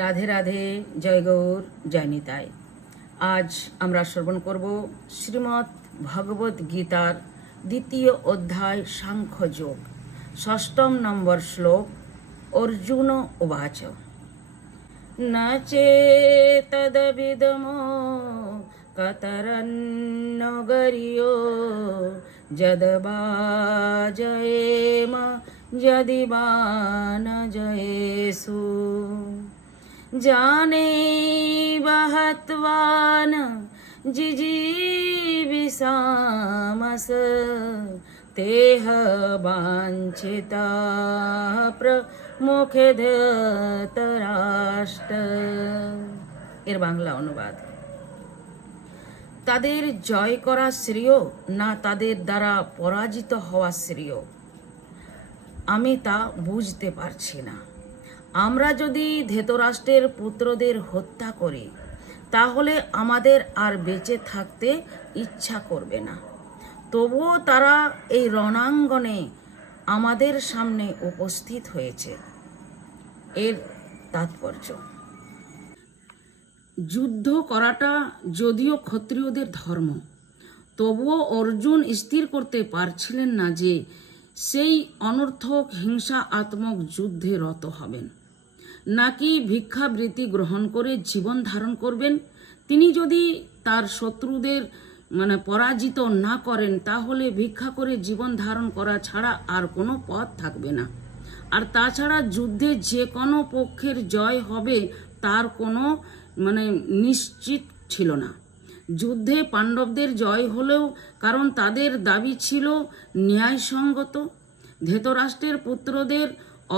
রাধে রাধে, জয় গৌর, জয় নিতাই। আজ আমরা শ্রবণ করব শ্রীমদ্ ভগবদ গীতার 2য় অধ্যায় সাংখ্যযোগ, 6ম নম্বর শ্লোক। অর্জুন উবাচ ন চেতদবিদমো কতরন্ন গরিয়ো যদবা জয়েম যদি বা ন জয়েষু জানেব হত্বা ন জিজীবিষামস তেহ বাঞ্ছিতা প্রমুখে ধৃতরাষ্ট্র। এর বাংলা অনুবাদ: তাদের জয় করা শ্রেয় না তাদের দ্বারা পরাজিত হওয়া শ্রেয়, আমি তা বুঝতে পারছি না। আমরা যদি ধৃতরাষ্ট্রের পুত্রদের হত্যা করি তাহলে আমাদের আর বেঁচে থাকতে ইচ্ছা করবে না। তবুও তারা এই রণাঙ্গনে আমাদের সামনে উপস্থিত হয়েছে। এর তাৎপর্য: যুদ্ধ করাটা যদিও ক্ষত্রিয়দের ধর্ম, তবুও অর্জুন স্থির করতে পারছিলেন না যে সেই অনর্থক হিংসাত্মক যুদ্ধে রত হবেন নাকি ভিক্ষাবৃত্তি গ্রহণ করে জীবন ধারণ করবেন। তিনি যদি তার শত্রুদের পরাজিত না করেন তাহলে ভিক্ষা করে জীবন ধারণ করা ছাড়া আর কোনো পথ থাকবে না। আর তাছাড়া যুদ্ধে যে কোনো পক্ষের জয় হবে তার কোনো নিশ্চিত ছিল না। যুদ্ধে পাণ্ডবদের জয় হলেও কারণ তাদের দাবি ছিল ন্যায়সঙ্গত। ধৃতরাষ্ট্রের পুত্রদের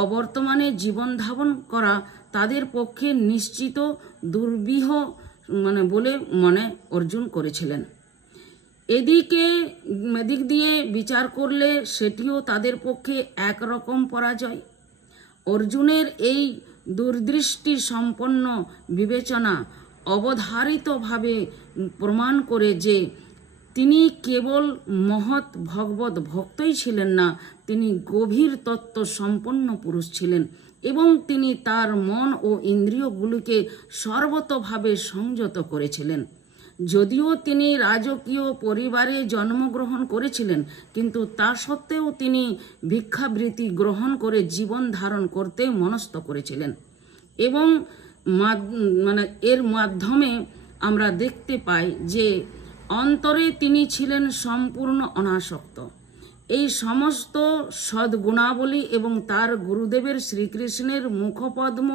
অবর্তমানে জীবন ধারণ করা তাদের পক্ষে নিশ্চিত দুর্বিহ বলে মনে অর্জুন করেছিলেন। এদিক দিয়ে বিচার করলে সেটিও তাদের পক্ষে একরকম পরাজয়। অর্জুনের এই দূরদৃষ্টি সম্পন্ন বিবেচনা অবধারিতভাবে প্রমাণ করে যে তিনি কেবল মহৎ ভগবত ভক্তই ছিলেন না, তিনি গভীর তত্ত্ব সম্পন্ন পুরুষ ছিলেন এবং তিনি তার মন ও ইন্দ্রিয়গুলিকে সর্বতোভাবে সংযত করেছিলেন। যদিও তিনি রাজকীয় পরিবারে জন্মগ্রহণ করেছিলেন, কিন্তু তা সত্ত্বেও তিনি ভিক্ষাবৃত্তি গ্রহণ করে জীবন ধারণ করতে মনস্থ করেছিলেন এবং এর মাধ্যমে আমরা দেখতে পাই যে অন্তরে তিনি ছিলেন সম্পূর্ণ অনাসক্ত। এই সমস্ত সদ্গুণাবলী এবং তার গুরুদেবের শ্রীকৃষ্ণের মুখপদ্ম